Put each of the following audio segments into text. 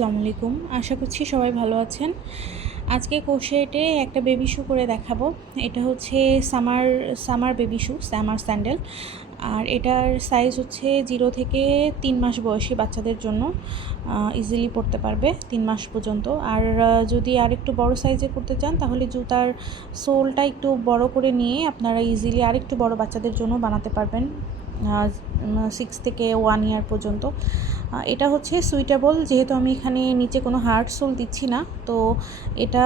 আসসালামু আলাইকুম। আশা করছি সবাই ভালো আছেন। আজকে ক্রোশেটে একটা বেবি শু করে দেখাবো। এটা হচ্ছে সামার বেবি শু, সামার স্যান্ডেল। আর এটার সাইজ হচ্ছে 0 থেকে 3 মাস বয়সী বাচ্চাদের জন্য ইজিলি পরতে পারবে 3 মাস পর্যন্ত। আর যদি আরেকটু বড় সাইজের করতে চান তাহলে জুতার সোলটা একটু বড় করে নিয়ে আপনারা ইজিলি আরেকটু বড় বাচ্চাদের জন্য বানাতে পারবেন 6 থেকে 1 ইয়ার পর্যন্ত। এটা হচ্ছে সুইটেবল, যেহেতু আমি এখানে নিচে কোনো হার্ড সোল দিচ্ছি না, তো এটা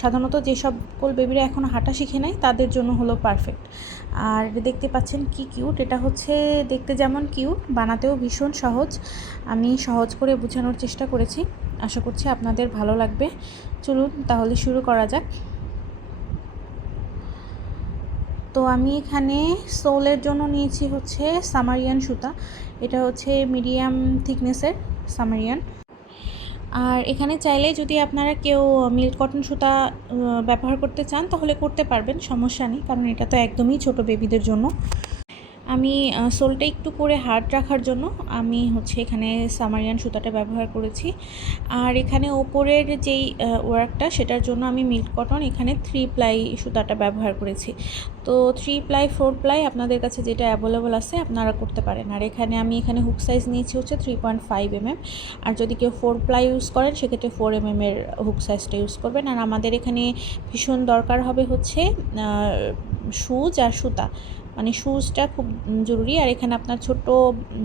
সাধারণত যে সকল বেবিরা এখনও হাঁটা শিখে নাই তাদের জন্য হলো পারফেক্ট। আর দেখতে পাচ্ছেন কি কিউট, এটা হচ্ছে দেখতে যেমন কিউট, বানাতেও ভীষণ সহজ। আমি সহজ করে বোঝানোর চেষ্টা করেছি, আশা করছি আপনাদের ভালো লাগবে। চলুন তাহলে শুরু করা যাক। তো আমি এখানে সোলের জন্য নিয়েছি হচ্ছে সামারিয়ান সুতা। এটা হচ্ছে মিডিয়াম থিকনেসের সামারিয়ান। আর এখানে চাইলে যদি আপনারা কেউ মিল্ক কটন সুতা ব্যবহার করতে চান তাহলে করতে পারবেন, সমস্যা নেই, কারণ এটা তো একদমই ছোট বেবিদের জন্য। আমি সোলটা একটু করে হার্ড রাখার জন্য আমি হচ্ছে এখানে সামারিয়ান সুতাটা ব্যবহার করেছি। আর এখানে ওপরের যেই ওয়ার্কটা সেটার জন্য আমি মিল্ক কটন এখানে 3 প্লাই সুতাটা ব্যবহার করেছি। তো 3 প্লাই 4 প্লাই আপনাদের কাছে যেটা অ্যাভেলেবল আছে আপনারা করতে পারেন। আর এখানে হুক সাইজ নিয়েছি হচ্ছে 3.5 mm। আর যদি কেউ 4 প্লাই ইউজ করেন সেক্ষেত্রে 4 mm এর হুক সাইজটা ইউজ করবেন। আর আমাদের এখানে ভীষণ দরকার হবে হচ্ছে সুচ আর সুতা, মানে শুজটা খুব জরুরি। আর এখানে আপনার ছোট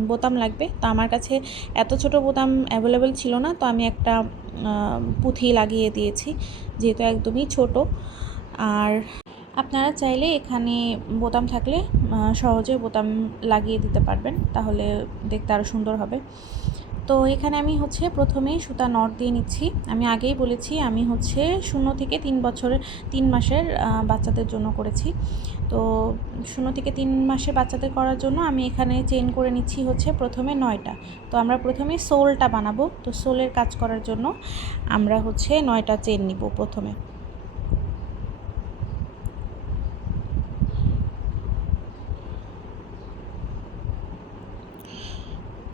বোতাম লাগবে, তো আমার কাছে এত ছোট বোতাম অ্যাভেলেবেল ছিল না, তো আমি একটা পুঁথি লাগিয়ে দিয়েছি যেহেতু একদমই ছোট। আর আপনারা চাইলে এখানে বোতাম থাকলে সহজে বোতাম লাগিয়ে দিতে পারবেন, তাহলে দেখতে আরও সুন্দর হবে। তো এখানে আমি হচ্ছে প্রথমেই সুতা নট দিয়ে নিচ্ছি। আমি আগেই বলেছি আমি হচ্ছে 0 থেকে 3 মাসের বাচ্চাদের জন্য করেছি। তো 0 থেকে 3 মাসের বাচ্চাদের করার জন্য আমি এখানে চেন করে নিচ্ছি হচ্ছে প্রথমে 9টা। তো আমরা প্রথমে সোলটা বানাবো, তো সোলের কাজ করার জন্য আমরা হচ্ছে 9টা চেন নিব প্রথমে।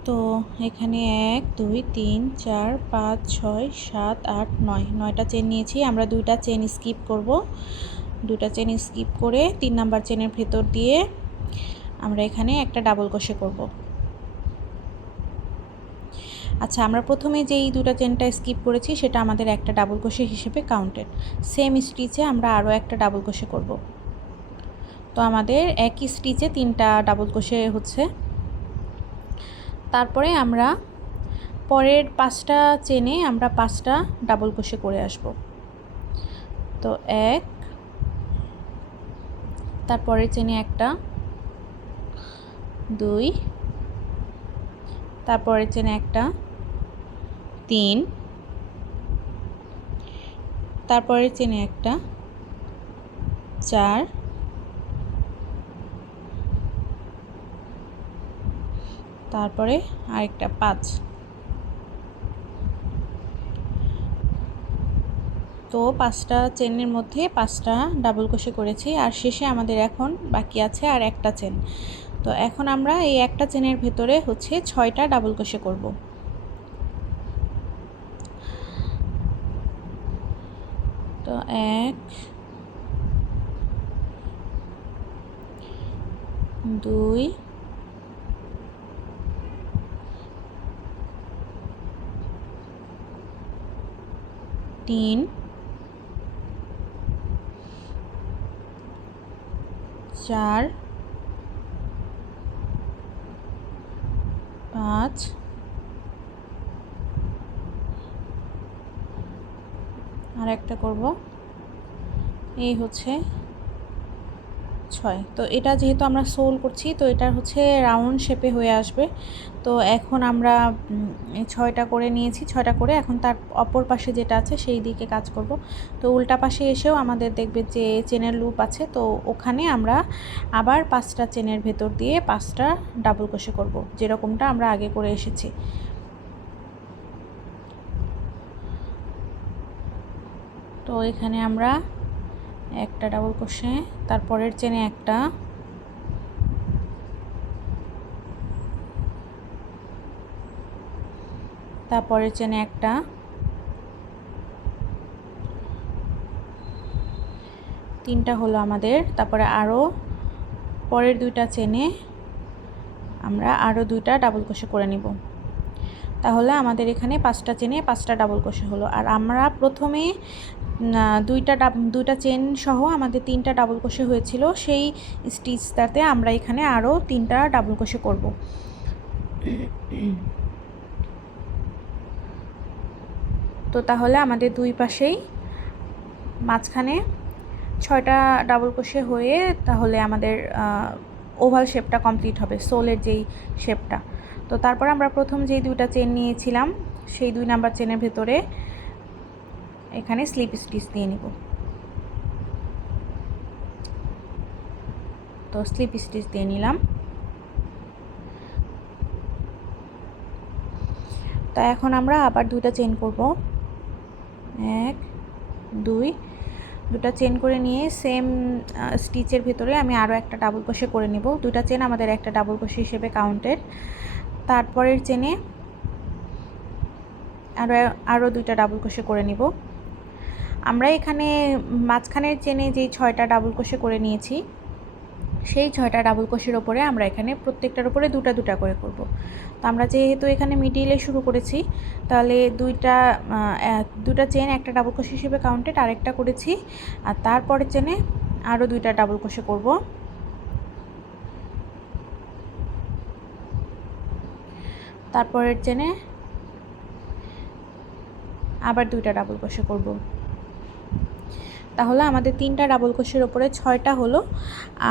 তো এখানে 1 2 3 4 5 6 7 8 9 9টা চেন নিয়েছি। আমরা 2টা চেন স্কিপ করব। 2টা চেন স্কিপ করে 3 নাম্বার চেনের ভেতর দিয়ে আমরা এখানে একটা ডাবল ক্রোশে করব। আচ্ছা, আমরা প্রথমে যেই 2টা চেনটা স্কিপ করেছি সেটা আমাদের একটা ডাবল ক্রোশে হিসেবে কাউন্টেড। সেম স্টিচে আমরা আরও একটা ডাবল ক্রোশে করব। তো আমাদের একই স্টিচে 3টা ডাবল ক্রোশে হচ্ছে। তারপরে আমরা পরের 5টা চেনে আমরা 5টা ডাবল ক্রোশে করে আসব। তো 1, তারপরের চেনে একটা, 2, তারপরের চেনে একটা, 3, তারপরের চেনে একটা, 4, তারপরে আরেকটা 5। তো 5টা চেনের মধ্যে 5টা ডাবল ক্রোশে করেছি। আর শেষে আমাদের এখন বাকি আছে আর একটা চেন। তো এখন আমরা এই একটা চেনের ভেতরে হচ্ছে 6টা ডাবল ক্রোশে করব। তো 1 2 3 4 5 আর একটা করব, এই হচ্ছে 6। তো এটা যেহেতু আমরা সোল করছি তো এটা হচ্ছে রাউন্ড শেপে হয়ে আসবে। তো এখন আমরা 6টা করে নিয়েছি, 6টা করে এখন তার অপর পাশে যেটা আছে সেই দিকে কাজ করব। তো উল্টা পাশে এসেও আমাদের দেখবে যে চেনের লুপ আছে, তো ওখানে আমরা আবার 5টা চেনের ভেতর দিয়ে 5টা ডাবল ক্রোশে করব, যেরকমটা আমরা আগে করে এসেছি। তো এখানে আমরা একটা ডাবল ক্রোশে, তারপরের চেনে একটা, তারপরের চেনে একটা, তিনটা হলো আমাদের। তারপরে আরও পরের দুইটা চেনে আমরা আরও দুইটা ডাবল ক্রোশে করে নিব। তাহলে আমাদের এখানে 5টা চেনে 5টা ডাবল ক্রোশে হলো। আর আমরা প্রথমে দুইটা চেন সহ আমাদের 3টা ডাবল ক্রোশে হয়েছিল, সেই স্টিচটাতে আমরা এখানে আরও 3টা ডাবল ক্রোশে করব। তো তাহলে আমাদের দুই পাশেই মাঝখানে 6টা ডাবল ক্রোশে হয়ে তাহলে আমাদের ওভাল শেপটা কমপ্লিট হবে, সোলের যেই শেপটা। তো তারপর আমরা প্রথম যেই দুইটা চেন নিয়েছিলাম সেই 2 নাম্বার চেনের ভেতরে এখানে স্লিপ স্টিচ দিয়ে নিব। তো স্লিপ স্টিচ দিয়ে নিলাম। তা এখন আমরা আবার দুইটা চেন করব, 1 2, দুটা চেন করে নিয়ে সেম স্টিচের ভেতরে আমি আরও একটা ডাবল ক্রোশে করে নেব। দুটা চেন আমাদের একটা ডাবল ক্রোশে হিসেবে কাউন্টেড। তারপরের চেনে আরও দুইটা ডাবল ক্রোশে করে নিব। আমরা এখানে মাঝখানের চেনে যেই 6টা ডাবল ক্রোশে করে নিয়েছি সেই 6টা ডাবল ক্রোশের ওপরে আমরা এখানে প্রত্যেকটার উপরে দুটা দুটা করে করব। তো আমরা যেহেতু এখানে মিডিলে শুরু করেছি তাহলে দুটা চেন একটা ডাবল ক্রোশ হিসেবে কাউন্টেড, আরেকটা করেছি। আর তারপরে চেনে আরও দুইটা ডাবল ক্রোশে করব। তারপরের চেনে আবার দুইটা ডাবল ক্রোশে করব। তাহলে আমাদের 3টা ডাবল ক্রোশের ওপরে 6টা হলো।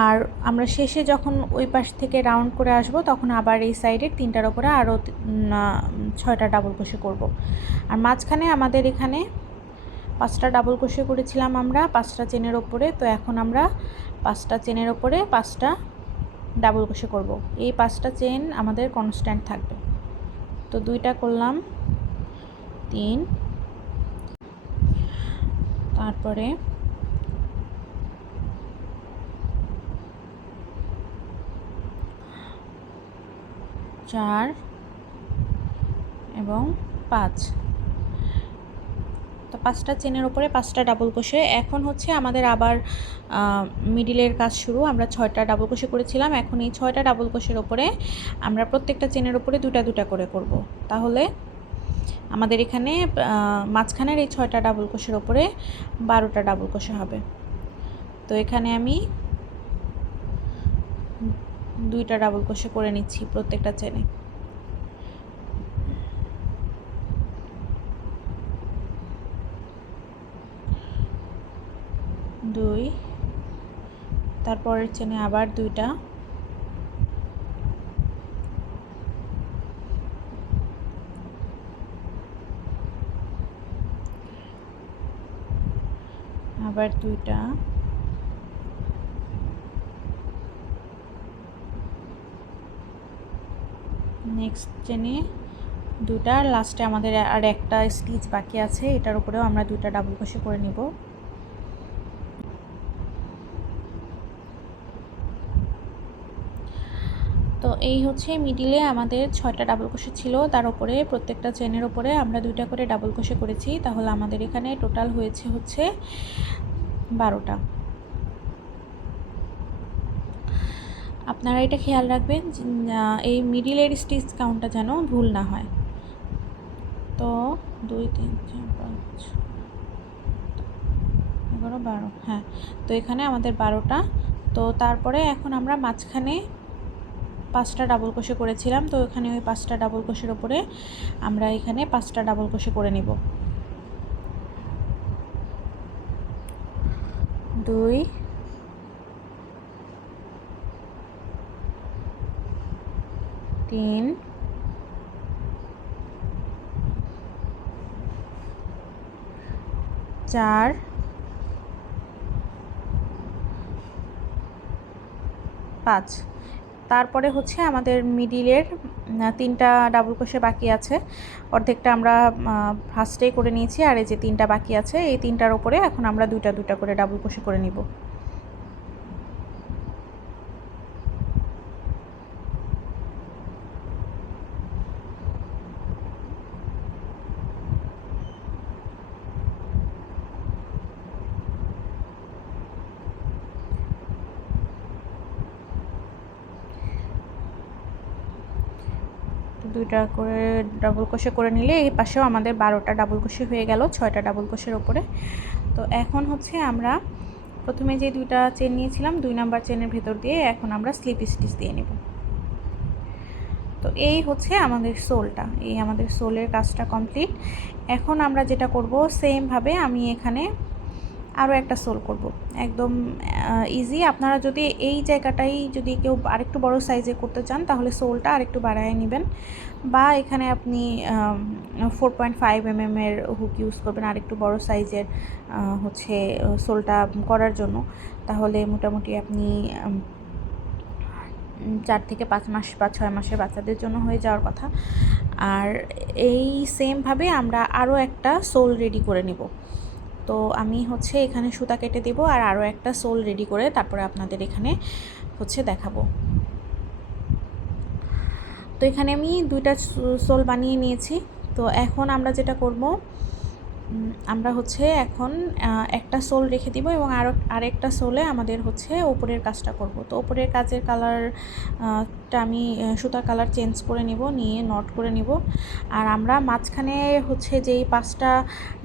আর আমরা শেষে যখন ওই পাশ থেকে রাউন্ড করে আসব তখন আবার এই সাইডের 3টার ওপরে আরও 6টা ডাবল ক্রোশে করব। আর মাঝখানে আমাদের এখানে 5টা ডাবল ক্রোশে করেছিলাম আমরা 5টা চেনের ওপরে। তো এখন আমরা 5টা চেনের ওপরে 5টা ডাবল ক্রোশে করব। এই 5টা চেন আমাদের কনস্ট্যান্ট থাকবে। তো 2টা করলাম, 3, তারপরে 4 এবং 5। তো 5টা চেনের ওপরে 5টা ডাবল ক্রোশে। এখন হচ্ছে আমাদের আবার মিডিলের কাজ শুরু। আমরা 6টা ডাবল ক্রোশে করেছিলাম, এখন এই 6টা ডাবল ক্রোশের ওপরে আমরা প্রত্যেকটা চেনের ওপরে দুটা দুটা করে করব। তাহলে আমাদের এখানে মাঝখানের এই 6টা ডাবল ক্রোশের ওপরে 12টা ডাবল ক্রোশে হবে। তো এখানে আমি 2টা ডাবল ক্রোশে করে নিচ্ছি প্রত্যেকটা চেনে। দুই, তারপরের চেনে আবার 2টা, আবার 2টা, নেক্সট চেনে 2টা, লাস্টে আমাদের আর একটা স্টিচ বাকি আছে, এটার উপরেও আমরা 2টা ডাবল ক্রোশে করে নিব। তো এই হচ্ছে মিডিলে আমাদের 6টা ডাবল ক্রোশে ছিল, তার উপরে প্রত্যেকটা চেনের উপরে আমরা 2টা করে ডাবল ক্রোশে করেছি। তাহলে আমাদের এখানে টোটাল হয়েছে হচ্ছে 12টা। আপনারা এটা খেয়াল রাখবেন এই মিডিলের স্টিচ কাউন্টটা যেন ভুল না হয়। তো 2 3 4 5 11 12, হ্যাঁ। তো এখানে আমাদের 12টা। তো তারপরে এখন আমরা মাঝখানে 5টা ডাবল ক্রোশে করেছিলাম, তো এখানে ওই 5টা ডাবল ক্রোশের ওপরে আমরা এখানে 5টা ডাবল ক্রোশে করে নিব। 2 3 4 5। তারপরে হচ্ছে আমাদের মিডিলের 3টা ডাবল ক্রোশে বাকি আছে, অর্ধেকটা আমরা ফার্স্টেই করে নিয়েছি, আর এই যে 3টা বাকি আছে এই 3টার ওপরে এখন আমরা 2টা 2টা করে ডাবল ক্রোশে করে নিব। 2টা করে ডাবল ক্রোশে করে নিলে এই পাশেও আমাদের 12টা ডাবল ক্রোশে হয়ে গেল, 6টা ডাবল ক্রোশের ওপরে। তো এখন হচ্ছে আমরা প্রথমে যে 2টা চেন নিয়েছিলাম 2 নাম্বার চেনের ভেতর দিয়ে এখন আমরা স্লিপ স্টিচ দিয়ে নেব। তো এই হচ্ছে আমাদের সোলটা, এই আমাদের সোলের কাজটা কমপ্লিট। এখন আমরা যেটা করব সেমভাবে আমি এখানে আরও একটা সোল করব, একদম ইজি। আপনারা যদি এই জায়গাটাই যদি কেউ আরেকটু বড় সাইজে করতে চান তাহলে সোলটা আরেকটু বাড়ায় নেবেন, বা এখানে আপনি 4.5 mm এর হুক ইউজ করবেন আরেকটু বড় সাইজের হচ্ছে সোলটা করার জন্য। তাহলে মোটামুটি আপনি 4 থেকে 5 মাস বা 6 মাসের বাচ্চাদের জন্য হয়ে যাওয়ার কথা। আর এই সেমভাবে আমরা আরও একটা সোল রেডি করে নেব। তো আমি হচ্ছে এখানে সুতা কেটে দেব আর আরও একটা সোল রেডি করে তারপরে আপনাদের এখানে হচ্ছে দেখাবো। তো এখানে আমি 2টা সোল বানিয়ে নিয়েছি। তো এখন আমরা যেটা করব, আমরা হচ্ছে এখন একটা সোল রেখে দিব এবং আরেকটা সোলে আমাদের হচ্ছে উপরের কাজটা করব। তো উপরের কাজের কালারটা আমি সুতার কালার চেঞ্জ করে নিব, নিয়ে নট করে নিব। আর আমরা মাঝখানে হচ্ছে যেই 5টা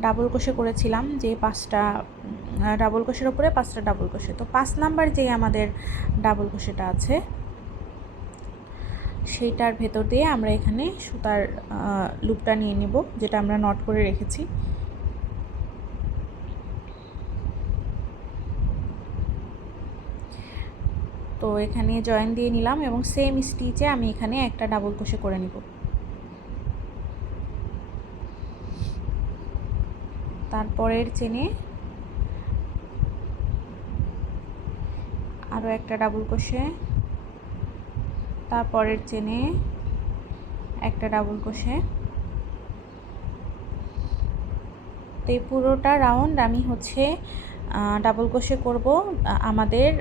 ডাবল ক্রোশে করেছিলাম, যে 5টা ডাবল ক্রোশের উপরে 5টা ডাবল ক্রোশে, তো 5 নাম্বার যেই আমাদের ডাবল ক্রোশেটা আছে সেইটার ভেতর দিয়ে আমরা এখানে সুতার লুপটা নিয়ে নেব, যেটা আমরা নট করে রেখেছি। তো এখানে জয়েন দিয়ে নিলাম এবং সেম স্টিচে আমি এখানে একটা ডাবল ক্রোশে করে নিব। তারপরের চেনে আরও একটা ডাবল ক্রোশে, তারপরের চেনে একটা ডাবল ক্রোশে। তো এই পুরোটা রাউন্ড আমি হচ্ছে ডাবল ক্রোশে করব। আমাদের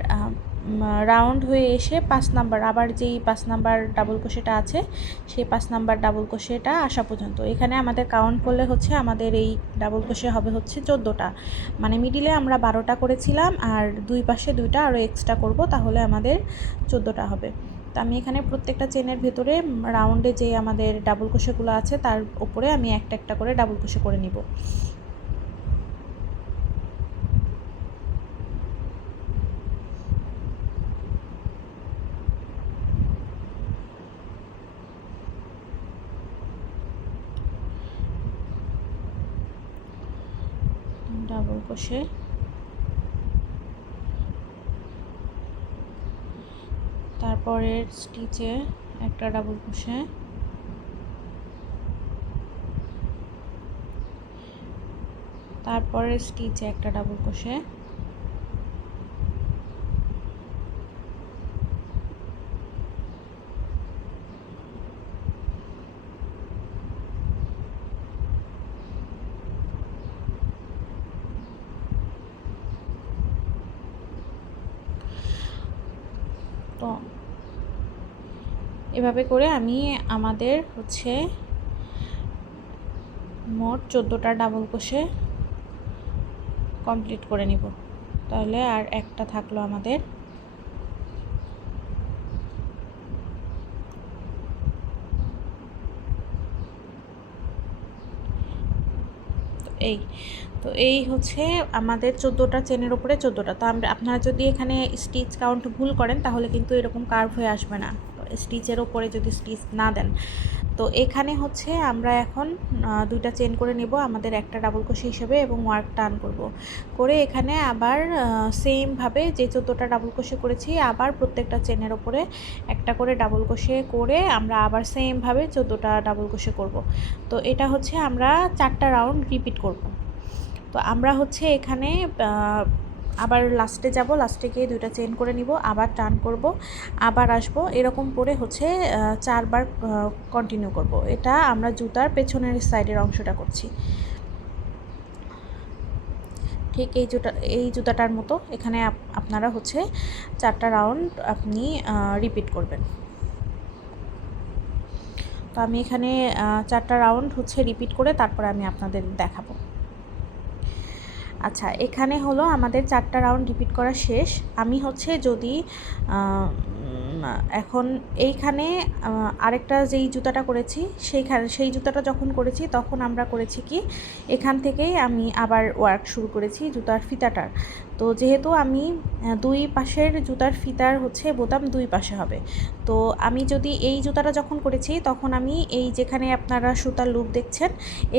রাউন্ড হয়ে এসে 5 নাম্বার, আবার যেই 5 নাম্বার ডাবল ক্রোশেটা আছে সেই 5 নাম্বার ডাবল ক্রোশেটা আসা পর্যন্ত এখানে আমাদের কাউন্ট করলে হচ্ছে আমাদের এই ডাবল ক্রোশে হবে হচ্ছে 14টা, মানে মিডিলে আমরা 12টা করেছিলাম আর দুই পাশে 2টা আরও এক্সট্রা করব, তাহলে আমাদের 14টা হবে। তো আমি এখানে প্রত্যেকটা চেনের ভেতরে রাউন্ডে যে আমাদের ডাবল ক্রোশেগুলো আছে তার উপরে আমি একটা একটা করে ডাবল ক্রোশে করে নিব। ডাবল ক্রোশে, তারপরের স্টিচে একটা ডাবল ক্রোশে, তারপরের স্টিচে একটা ডাবল ক্রোশে, তো এভাবে করে আমি আমাদের হচ্ছে মোট 14টা ডাবল ক্রোশে কমপ্লিট করে নিব। তাহলে আর একটা থাকলো আমাদের। তো এই হচ্ছে আমাদের 14টা চেনের উপরে 14টা। তো আপনারা যদি এখানে স্টিচ কাউন্ট ভুল করেন তাহলে কিন্তু এরকম কার্ভ হয়ে আসবে না, স্টিচের ওপরে যদি স্টিচ না দেন। তো এখানে হচ্ছে আমরা এখন 2টা চেন করে নেব আমাদের একটা ডাবল ক্রোশে হিসেবে এবং ওয়ার্ক টার্ন করব, করে এখানে আবার সেমভাবে যে 14টা ডাবল ক্রোশে করেছি আবার প্রত্যেকটা চেনের ওপরে একটা করে ডাবল ক্রোশে করে আমরা আবার সেমভাবে 14টা ডাবল ক্রোশে করব। তো এটা হচ্ছে আমরা 4টা রাউন্ড রিপিট করব। তো আমরা হচ্ছে এখানে আবার লাস্টে যাব, লাস্টে গিয়ে 2টা চেন করে নিব, আবার টার্ন করব, আবার আসব, এরকম করে হচ্ছে 4বার কন্টিনিউ করব। এটা আমরা জুতার পেছনের সাইডের অংশটা করছি। ঠিক এই জুতাটার মতো এখানে আপনারা হচ্ছে 4টা রাউন্ড আপনি রিপিট করবেন। তো আমি এখানে 4টা রাউন্ড হচ্ছে রিপিট করে তারপরে আমি আপনাদের দেখাবো। আচ্ছা, এখানে হলো আমাদের 4টা রাউন্ড রিপিট করা শেষ। আমি হচ্ছে যদি এখন এইখানে আরেকটা যেই জুতাটা করেছি সেই জুতাটা যখন করেছি তখন আমরা করেছি কি এখান থেকেই আমি আবার ওয়ার্ক শুরু করেছি জুতার ফিতাটার। তো যেহেতু আমি দুই পাশের জুতার ফিতার হচ্ছে বোতাম দুই পাশে হবে, তো আমি যদি এই জুতাটা যখন করেছি তখন আমি এই যেখানে আপনারা সুতার লুপ দেখছেন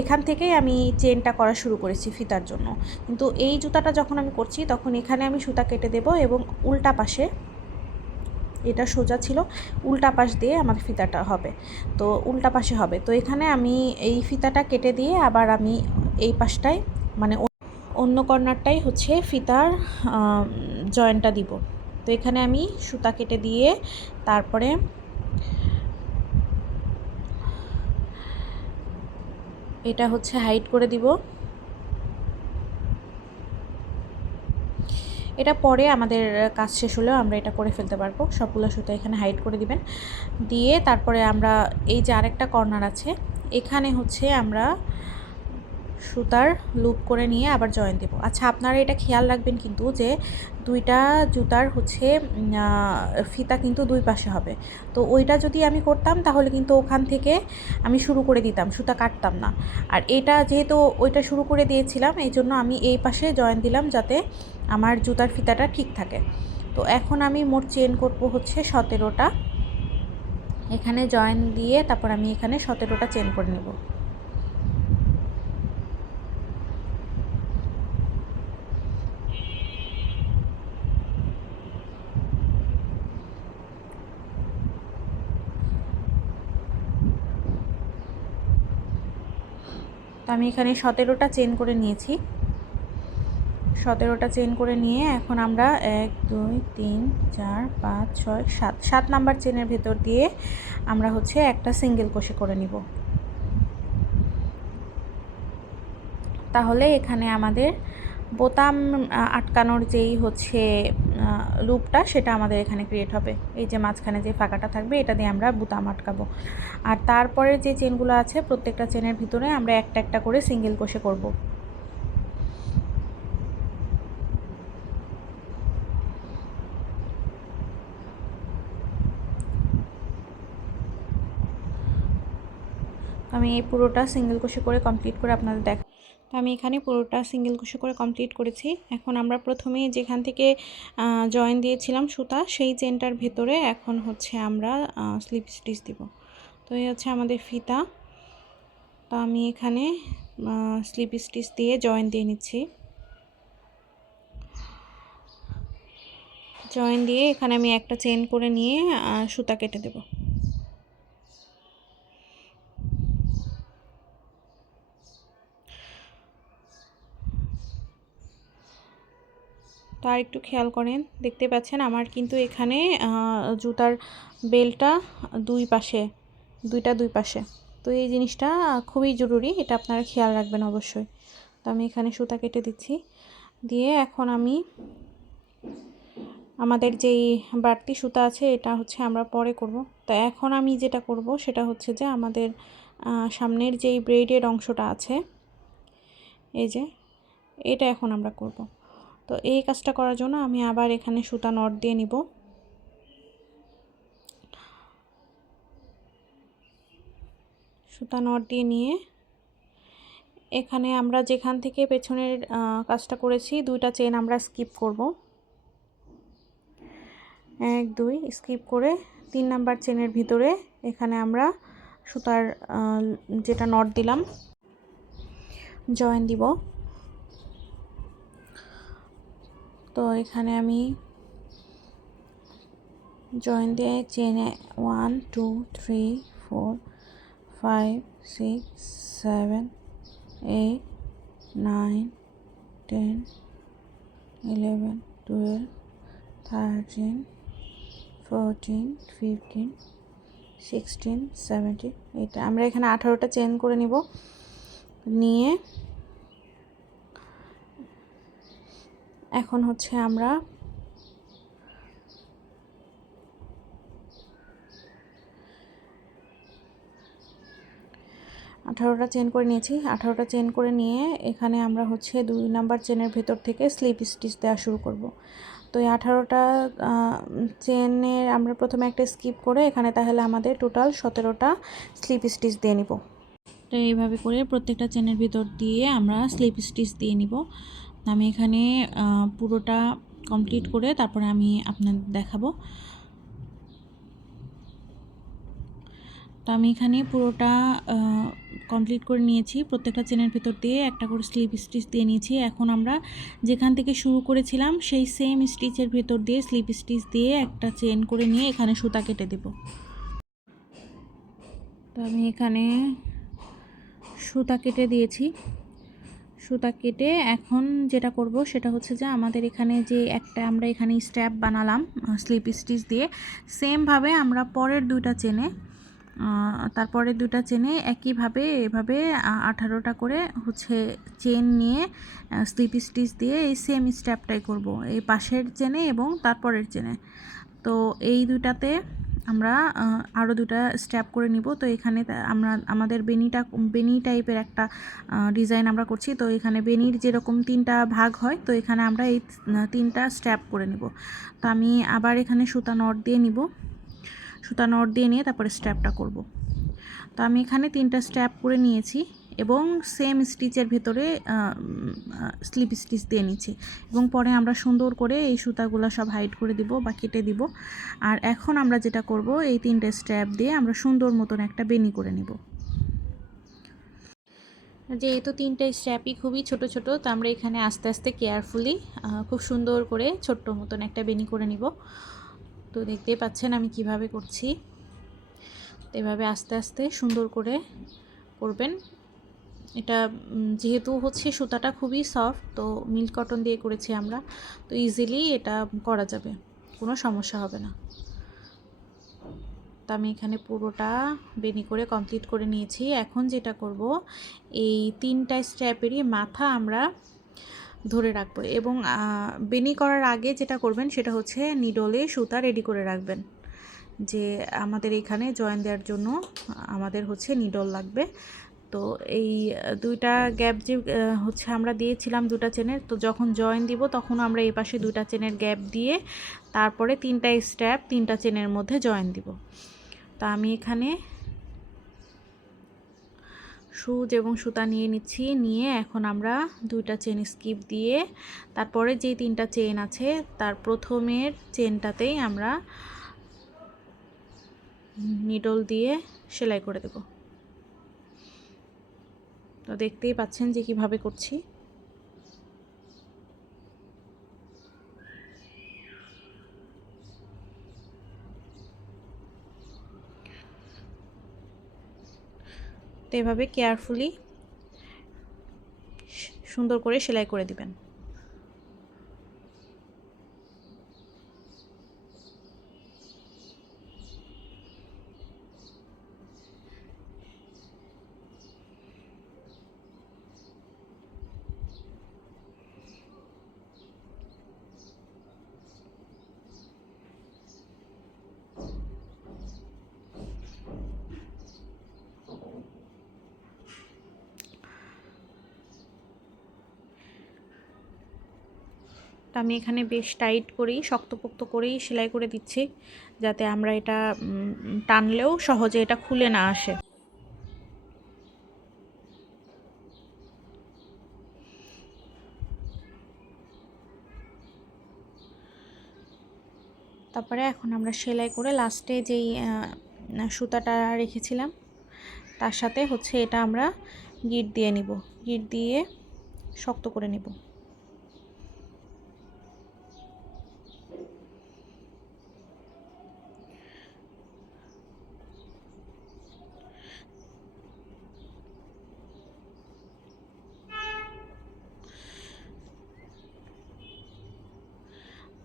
এখান থেকেই আমি চেনটা করা শুরু করেছি ফিতার জন্য। কিন্তু এই জুতাটা যখন আমি করছি তখন এখানে আমি সুতা কেটে দেব এবং উল্টা পাশে, এটা সোজা ছিল, উল্টা পাশ দিয়ে আমার ফিতাটা হবে, তো উল্টা পাশে হবে। তো এখানে আমি এই ফিতাটা কেটে দিয়ে আবার আমি এই পাশটায় মানে অন্য কর্নারটাই হচ্ছে ফিতার জয়েন্টটা দিব। তো এখানে আমি সুতা কেটে দিয়ে তারপরে এটা হচ্ছে হাইড করে দিব। এটা পরে আমাদের কাজ শেষ হলেও আমরা এটা করে ফেলতে পারবো। সবগুলো সুতা এখানে হাইড করে দিবেন, দিয়ে তারপরে আমরা এই যে আরেকটা কর্নার আছে এখানে হচ্ছে আমরা সুতার লুপ করে নিয়ে আবার জয়েন দেব। আচ্ছা, আপনারা এটা খেয়াল রাখবেন কিন্তু যে দুইটা জুতার হচ্ছে ফিতা কিন্তু দুই পাশে হবে। তো ওইটা যদি আমি করতাম তাহলে কিন্তু ওখান থেকে আমি শুরু করে দিতাম, সুতা কাটতাম না। আর এটা যেহেতু ওইটা শুরু করে দিয়েছিলাম এই জন্য আমি এই পাশে জয়েন দিলাম যাতে আমার জুতার ফিতাটা ঠিক থাকে। তো এখন আমি মোট চেন করব হচ্ছে 17টা। এখানে জয়েন দিয়ে তারপর আমি এখানে 17টা চেন করে নেব। তো আমি এখানে 17টা চেন করে নিয়েছি। 17টা চেন করে নিয়ে এখন আমরা 1 2 3 4 5 6 7 7 নাম্বার চেনের ভেতর দিয়ে আমরা হচ্ছে একটা সিঙ্গেল ক্রোশে করে নিব। তাহলে এখানে আমাদের বোতাম আটকানোর যেই হচ্ছে লুপটা সেটা আমাদের এখানে ক্রিয়েট হবে। এই যে মাঝখানে যে ফাঁকাটা থাকবে এটা দিয়ে আমরা বোতাম আটকাবো। আর তারপরে যে চেনগুলো আছে প্রত্যেকটা চেনের ভিতরে আমরা একটা একটা করে সিঙ্গেল ক্রোশে করব। আমি এই পুরোটা সিঙ্গেল ক্রোশে করে কমপ্লিট করে আপনাদের দেখ। তো আমি এখানে পুরোটা সিঙ্গেল ক্রোশে করে কমপ্লিট করেছি। এখন আমরা প্রথমে যেখান থেকে জয়েন দিয়েছিলাম সুতা সেই চেনটার ভেতরে এখন হচ্ছে আমরা স্লিপ স্টিচ দিব। তো এই হচ্ছে আমাদের ফিতা। তো আমি এখানে স্লিপ স্টিচ দিয়ে জয়েন দিয়ে নিচ্ছি। জয়েন দিয়ে এখানে আমি একটা চেন করে নিয়ে সুতা কেটে দেব। তো আর একটু খেয়াল করেন, দেখতে পাচ্ছেন আমার কিন্তু এখানে জুতার বেল্টটা দুই পাশে, দুই পাশে। তো এই জিনিসটা খুবই জরুরি, এটা আপনারা খেয়াল রাখবেন অবশ্যই। তো আমি এখানে সুতা কেটে দিচ্ছি, দিয়ে এখন আমি আমাদের যেই বাড়তি সুতা আছে এটা হচ্ছে আমরা পরে করব। তো এখন আমি যেটা করব সেটা হচ্ছে যে আমাদের সামনের যেই ব্রেডের অংশটা আছে এই যে এটা এখন আমরা করব। তো এই কাজটা করার জন্য আমি আবার এখানে সুতা নট দিয়ে নিব। সুতা নট দিয়ে নিয়ে এখানে আমরা যেখান থেকে পেছনের কাজটা করেছি দুইটা চেন আমরা স্কিপ করব। 1 2 স্কিপ করে 3 নাম্বার চেনের ভিতরে এখানে আমরা সুতার যেটা নট দিলাম জয়েন দিব। তো এখানে আমি জয়েন দিয়ে চেনে 1 2 3 4 5 6 7 8 9 10 11 12 13 14 15 16 17 এটা আমরা এখানে 18টা চেন করে নিব। নিয়ে এখন হচ্ছে আমরা 18টা চেন করে নিয়েছি। 18টা চেন করে নিয়ে এখানে আমরা হচ্ছে 2 নাম্বার চেনের ভেতর থেকে স্লিপ স্টিচ দেওয়া শুরু করব। তো এই 18টা চেনের আমরা প্রথমে একটা স্কিপ করে এখানে তাহলে আমাদের টোটাল 17টা স্লিপ স্টিচ দিয়ে নিব। তো এইভাবে করে প্রত্যেকটা চেনের ভিতর দিয়ে আমরা স্লিপ স্টিচ দিয়ে নিব। আমি এখানে পুরোটা কমপ্লিট করে তারপরে আমি আপনাদের দেখাবো। তো আমি এখানে পুরোটা কমপ্লিট করে নিয়েছি, প্রত্যেকটা চেনের ভিতর দিয়ে একটা করে স্লিপ স্টিচ দিয়ে নিয়েছি। এখন আমরা যেখান থেকে শুরু করেছিলাম সেই সেম স্টিচের ভিতর দিয়ে স্লিপ স্টিচ দিয়ে একটা চেন করে নিয়ে এখানে সুতা কেটে দেব। তো আমি এখানে সুতা কেটে দিয়েছি। সুতা কেটে এখন যেটা করব সেটা হচ্ছে যে আমাদের এখানে যে একটা আমরা এখানে স্ট্র্যাপ বানালাম স্লিপ স্টিচ দিয়ে, সেমভাবে আমরা পরের দুইটা চেনে তারপরে দুটা চেনে একইভাবে এভাবে 18টা করে হচ্ছে চেন নিয়ে স্লিপ স্টিচ দিয়ে এই সেম স্টেপটাই করব এই পাশের চেনে এবং তারপরের চেনে। তো এই দুটাতে আমরা আরও দুটা স্টেপ করে নিব। তো এখানে আমরা আমাদের বেনি টাইপের একটা ডিজাইন আমরা করছি। তো এখানে বেনির যেরকম 3টা ভাগ হয়, তো এখানে আমরা এই 3টা স্টেপ করে নিব। তো আমি আবার এখানে সুতা নট দিয়ে নিব, সুতা নট দিয়ে নিয়ে তারপরে স্ট্র্যাপটা করব। তো আমি এখানে 3টা স্ট্র্যাপ করে নিয়েছি এবং সেম স্টিচের ভিতরে স্লিপ স্টিচ দিয়ে নিচ্ছি এবং পরে আমরা সুন্দর করে এই সুতাগুলো সব হাইড করে দিব বা কেটে দিব। আর এখন আমরা যেটা করব এই 3টে স্ট্র্যাপ দিয়ে আমরা সুন্দর মতন একটা বেনি করে নেব। যেহেতু 3টে স্ট্র্যাপই খুবই ছোট ছোট, তো আমরা এখানে আস্তে আস্তে কেয়ারফুলি খুব সুন্দর করে ছোট্ট মতন একটা বেনি করে নিব। তো দেখতেই পাচ্ছেন আমি কিভাবে করছি। এভাবে আস্তে আস্তে সুন্দর করে করবেন। এটা যেহেতু হচ্ছে সুতাটা খুবই সফট, তো মিল্ক কটন দিয়ে করেছি আমরা, তো ইজিলি এটা করা যাবে, কোনো সমস্যা হবে না। তো আমি এখানে পুরোটা বেনি করে কমপ্লিট করে নিয়েছি। এখন যেটা করব এই 3টা স্ট্র্যাপেরই মাথা আমরা ধরে রাখবো এবং বেনি করার আগে যেটা করবেন সেটা হচ্ছে নিডলে সুতা রেডি করে রাখবেন, যে আমাদের এখানে জয়েন দেওয়ার জন্য আমাদের হচ্ছে নিডল লাগবে। তো এই দুইটা গ্যাপ যে হচ্ছে আমরা দিয়েছিলাম দুটা চেনের, তো যখন জয়েন দিব তখন আমরা এই পাশে দুইটা চেনের গ্যাপ দিয়ে তারপরে 3টা স্ট্র্যাপ 3টা চেনের মধ্যে জয়েন দিব। তা আমি এখানে সুচ এবং সুতা নিয়ে নিচ্ছি, নিয়ে এখন আমরা দুইটা চেন স্কিপ দিয়ে তারপরে যে 3টা চেন আছে তার প্রথমের চেনটাতেই আমরা নিডল দিয়ে সেলাই করে দেব। তো দেখতেই পাচ্ছেন যে কিভাবে করছি। তো এভাবে কেয়ারফুলি সুন্দর করে সেলাই করে দিবেন। আমি এখানে বেশ টাইট করেই শক্তপোক্ত করেই সেলাই করে দিচ্ছি, যাতে আমরা এটা টানলেও সহজে এটা খুলে না আসে। তারপরে এখন আমরা সেলাই করে লাস্টে যেই সুতাটা রেখেছিলাম তার সাথে হচ্ছে এটা আমরা গিট দিয়ে নিব, গিট দিয়ে শক্ত করে নিব।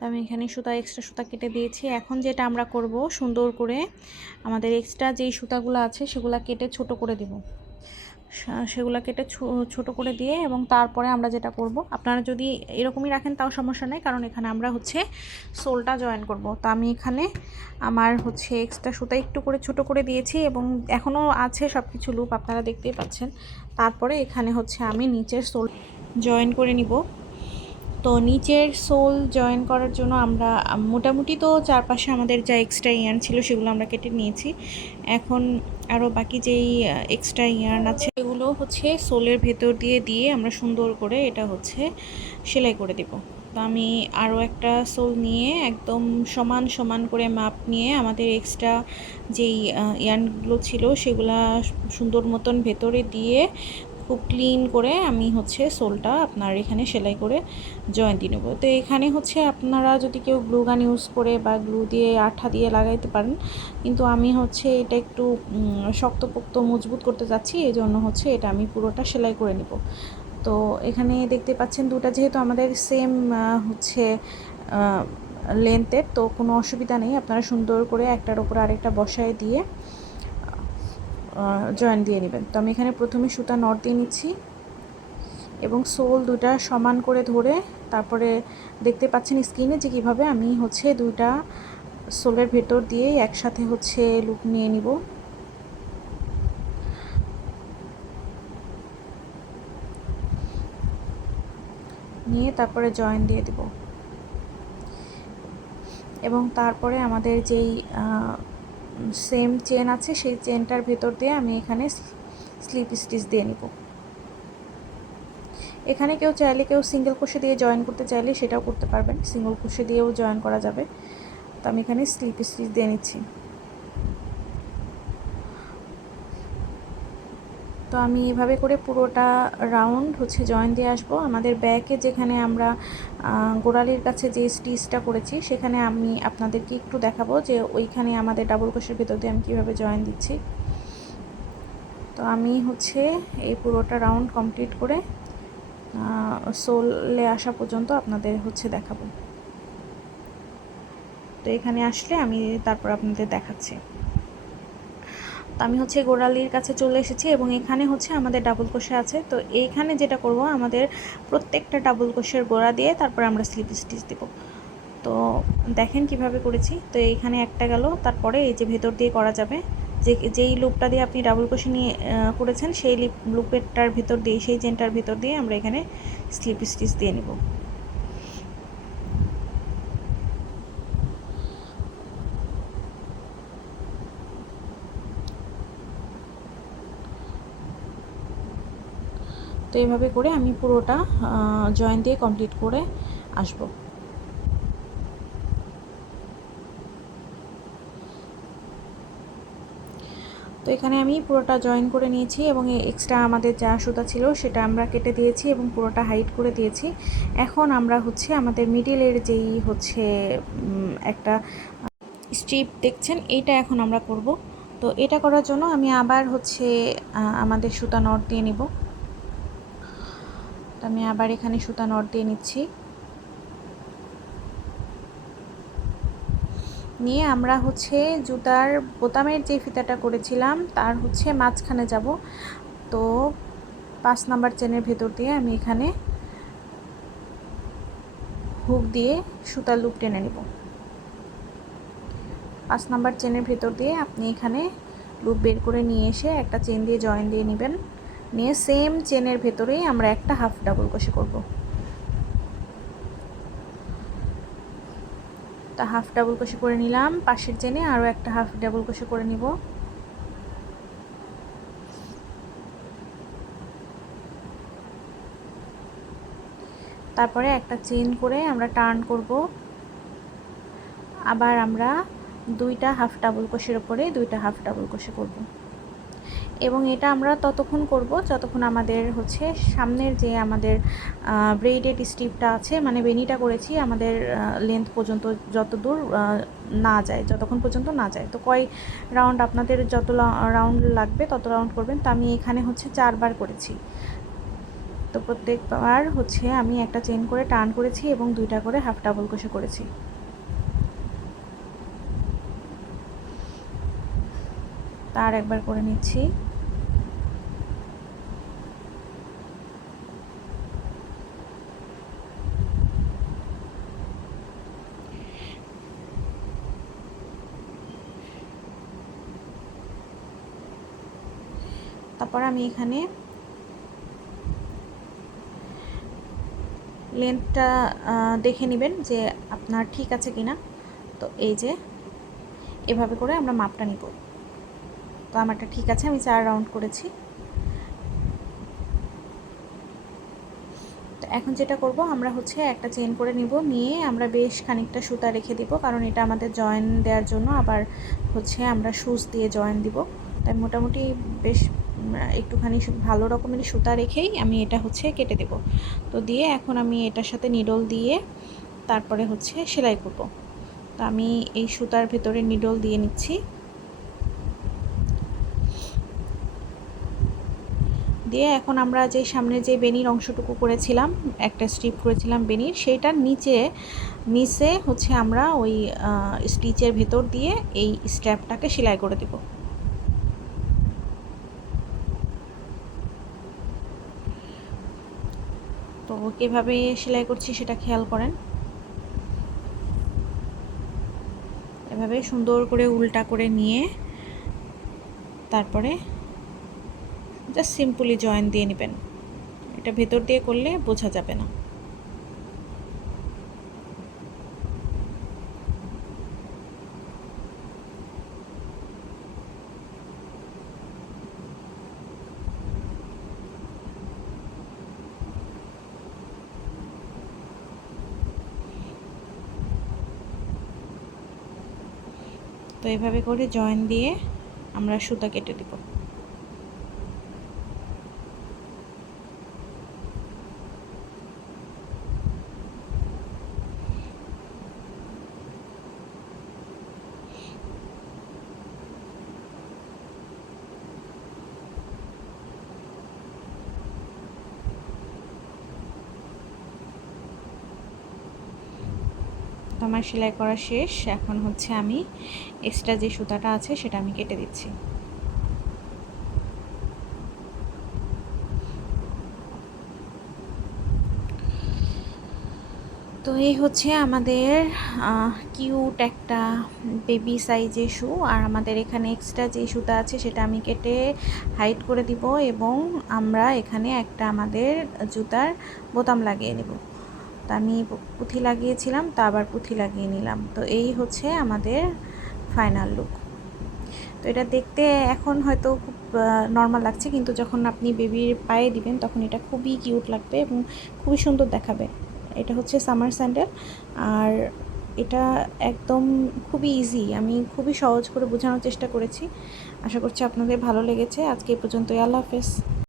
তো আমি এখানে এক্সট্রা সুতা কেটে দিয়েছি। এখন যেটা আমরা করব, সুন্দর করে আমাদের এক্সট্রা যেই সুতাগুলো আছে সেগুলো কেটে ছোট করে দেব, সেগুলো কেটে ছোট করে দিয়ে এবং তারপরে আমরা যেটা করব, আপনারা যদি এরকমই রাখেন তাও সমস্যা নেই, কারণ এখানে আমরা হচ্ছে সোলটা জয়েন করব। তো আমি এখানে আমার হচ্ছে এক্সট্রা সুতা একটু করে ছোট করে দিয়েছি এবং এখনও আছে সব কিছু লুপ, আপনারা দেখতেই পাচ্ছেন। তারপরে এখানে হচ্ছে আমি নিচের সোল জয়েন করে নিব। তো নিচের সোল জয়েন করার জন্য আমরা মোটামুটি তো চারপাশে আমাদের যা এক্সট্রা ইয়ার্ন ছিল সেগুলো আমরা কেটে নিয়েছি। এখন আরও বাকি যেই এক্সট্রা ইয়ার্ন আছে এগুলো হচ্ছে সোলের ভেতর দিয়ে দিয়ে আমরা সুন্দর করে এটা হচ্ছে সেলাই করে দেব। তো আমি আরও একটা সোল নিয়ে একদম সমান সমান করে মাপ নিয়ে আমাদের এক্সট্রা যেই ইয়ার্নগুলো ছিল সেগুলা সুন্দর মতন ভেতরে দিয়ে খুব ক্লিন করে আমি হচ্ছে সোলটা আপনার এখানে সেলাই করে জয়েন দিয়ে নেব। তো এখানে হচ্ছে আপনারা যদি কেউ গ্লু গান ইউজ করে বা গ্লু দিয়ে আঠা দিয়ে লাগাইতে পারেন, কিন্তু আমি হচ্ছে এটা একটু শক্তপোক্ত মজবুত করতে চাচ্ছি, এই জন্য হচ্ছে এটা আমি পুরোটা সেলাই করে নেব। তো এখানে দেখতে পাচ্ছেন দুটা যেহেতু আমাদের সেম হচ্ছে লেন্থের, তো কোনো অসুবিধা নেই, আপনারা সুন্দর করে একটার ওপর আরেকটা বসায় দিয়ে জয়েন দিয়ে নেবেন। তো আমি এখানে প্রথমে সুতা নট দিয়ে নিচ্ছি এবং সোল দুটা সমান করে ধরে তারপরে দেখতে পাচ্ছেন স্ক্রিনে যে কীভাবে আমি হচ্ছে দুইটা সোলের ভেতর দিয়ে একসাথে হচ্ছে লুপ নিয়ে নিব। নিয়ে তারপরে জয়েন দিয়ে দেব এবং তারপরে আমাদের যেই সেম চেন আছে সেই চেনটার ভেতর দিয়ে আমি এখানে স্লিপ স্টিচ দিয়ে নিব। এখানে কেউ চাইলে কেউ সিঙ্গেল ক্রোশে দিয়ে জয়েন করতে চাইলে সেটাও করতে পারবেন, সিঙ্গেল ক্রোশে দিয়েও জয়েন করা যাবে। তো আমি এখানে স্লিপ স্টিচ দিয়ে নিচ্ছি। তো আমি এভাবে করে পুরোটা রাউন্ড হচ্ছে জয়েন দিয়ে আসবো। আমাদের ব্যাকে যেখানে আমরা গোড়ালির কাছে যে স্টিচটা করেছি সেখানে আমি আপনাদেরকে একটু দেখাবো যে ওইখানে আমাদের ডাবল ক্রোশের ভেতর দিয়ে আমি কীভাবে জয়েন দিচ্ছি। তো আমি হচ্ছে এই পুরোটা রাউন্ড কমপ্লিট করে সোলে আসা পর্যন্ত আপনাদের হচ্ছে দেখাবো। তো এখানে আসলে আমি তারপর আপনাদের দেখাচ্ছি। তো আমি হচ্ছে গোড়ালির কাছে চলে এসেছি এবং এখানে হচ্ছে আমাদের ডাবল ক্রোশে আছে। তো এইখানে যেটা করব, আমাদের প্রত্যেকটা ডাবল ক্রোশের গোড়া দিয়ে তারপর আমরা স্লিপ স্টিচ দেব। তো দেখেন কিভাবে করেছি। তো এইখানে একটা গেল, তারপরে এই যে ভেতর দিয়ে করা যাবে, যেই লুপটা দিয়ে আপনি ডাবল ক্রোশে নিয়ে করেছেন সেই লুপেরটার ভেতর দিয়ে, সেই চেনটার ভেতর দিয়ে আমরা এখানে স্লিপ স্টিচ দিয়ে নেব। তো এইভাবে করে আমি পুরোটা জয়েন দিয়ে কমপ্লিট করে আসব। তো এখানে আমি পুরোটা জয়েন করে নিয়েছি এবং এক্সট্রা আমাদের যা সুতা ছিল সেটা আমরা কেটে দিয়েছি এবং পুরোটা হাইট করে দিয়েছি। এখন আমরা হচ্ছে আমাদের মিডিলের যেই হচ্ছে একটা স্ট্রিপ দেখছেন, এইটা এখন আমরা করব। তো এটা করার জন্য আমি আবার হচ্ছে আমাদের সুতা নট দিয়ে নিব। তো আমি আবার এখানে সুতা নট দিয়ে নিচ্ছি। নিয়ে আমরা হচ্ছে জুতার বোতামের যে ফিতাটা করেছিলাম তার হচ্ছে মাঝখানে যাব। তো 5 নাম্বার চেনের ভেতর দিয়ে আমি এখানে হুক দিয়ে সুতার লুপ টেনে নেব। 5 নাম্বার চেনের ভেতর দিয়ে আপনি এখানে লুপ বের করে নিয়ে এসে একটা চেন দিয়ে জয়েন দিয়ে নেবেন। নিয়ে সেম চেনের ভেতরেই আমরা একটা হাফ ডাবল ক্রোশে করব। তা হাফ ডাবল ক্রোশে করে নিলাম, পাশের চেনে আরও একটা হাফ ডাবল ক্রোশে করে নিব। তারপরে একটা চেন করে আমরা টার্ন করব। আবার আমরা দুইটা হাফ ডাবল ক্রোশের উপরে দুইটা হাফ ডাবল ক্রোশে করব এবং এটা আমরা ততক্ষণ করব যতক্ষণ আমাদের হচ্ছে সামনের যে আমাদের ব্রেডেড স্ট্রিপটা আছে, মানে বেনিটা করেছি আমাদের লেন্থ পর্যন্ত যত দূর না যায়, যতক্ষণ পর্যন্ত না যায়। তো কয় রাউন্ড আপনাদের যত রাউন্ড লাগবে তত রাউন্ড করবেন। তো আমি এখানে হচ্ছে 4 বার করেছি। তো প্রত্যেকবার হচ্ছে আমি একটা চেন করে টার্ন করেছি এবং দুইটা করে হাফ ডাবল ক্রোশে করেছি। তার একবার করে নিচ্ছি। তারপর আমি এখানে লেন্থটা দেখে নেবেন যে আপনার ঠিক আছে কি না। তো এই যে এভাবে করে আমরা মাপটা নিব। তো আমারটা ঠিক আছে, আমি 4 রাউন্ড করেছি। তো এখন যেটা করব, আমরা হচ্ছে একটা চেন করে নিব, নিয়ে আমরা বেশ খানিকটা সুতা রেখে দিব, কারণ এটা আমাদের জয়েন দেওয়ার জন্য, আবার হচ্ছে আমরা সুচ দিয়ে জয়েন দিব। তাই মোটামুটি বেশ একটুখানি ভালো রকমের সুতা রেখেই আমি এটা হচ্ছে কেটে দেব। তো দিয়ে এখন আমি এটার সাথে নিডল দিয়ে তারপরে হচ্ছে সেলাই করব। তো আমি এই সুতার ভেতরে নিডল দিয়ে নিচ্ছি, দিয়ে এখন আমরা যে সামনে যে বেনির অংশটুকু করেছিলাম, একটা স্ট্রিপ করেছিলাম বেনির, সেইটার নিচে হচ্ছে আমরা ওই স্টিচের ভেতর দিয়ে এই স্ট্র্যাপটাকে সেলাই করে দেব। তো কীভাবে সেলাই করছি সেটা খেয়াল করেন। এভাবে সুন্দর করে উল্টা করে নিয়ে তারপরে জাস্ট সিম্পলি জয়েন দিয়ে নেবেন। এটা ভেতর দিয়ে করলে বোঝা যাবে না। তো এভাবে করে জয়েন দিয়ে আমরা সুতা কেটে দেব। আমার সেলাই করা শেষ। এখন হচ্ছে আমি এক্সট্রা যে সুতাটা আছে সেটা আমি কেটে দিচ্ছি। তো এই হচ্ছে আমাদের কিউট একটা বেবি সাইজের শু। আর আমাদের এখানে এক্সট্রা যে সুতা আছে সেটা আমি কেটে হাইড করে দিব, এবং আমরা এখানে একটা আমাদের জুতার বোতাম লাগিয়ে নেব। তো আমি পুঁথি লাগিয়েছিলাম, তো আবার পুঁথি লাগিয়ে নিলাম। তো এই হচ্ছে আমাদের ফাইনাল লুক। তো এটা দেখতে এখন হয়তো খুব নর্মাল লাগছে, কিন্তু যখন আপনি বেবির পায়ে দিবেন তখন এটা খুবই কিউট লাগবে এবং খুবই সুন্দর দেখাবে। এটা হচ্ছে সামার স্যান্ডেল, আর এটা একদম খুবই ইজি। আমি খুবই সহজ করে বোঝানোর চেষ্টা করেছি। আশা করছি আপনাদের ভালো লেগেছে। আজকে এই পর্যন্তই। আল্লাহ হাফেজ।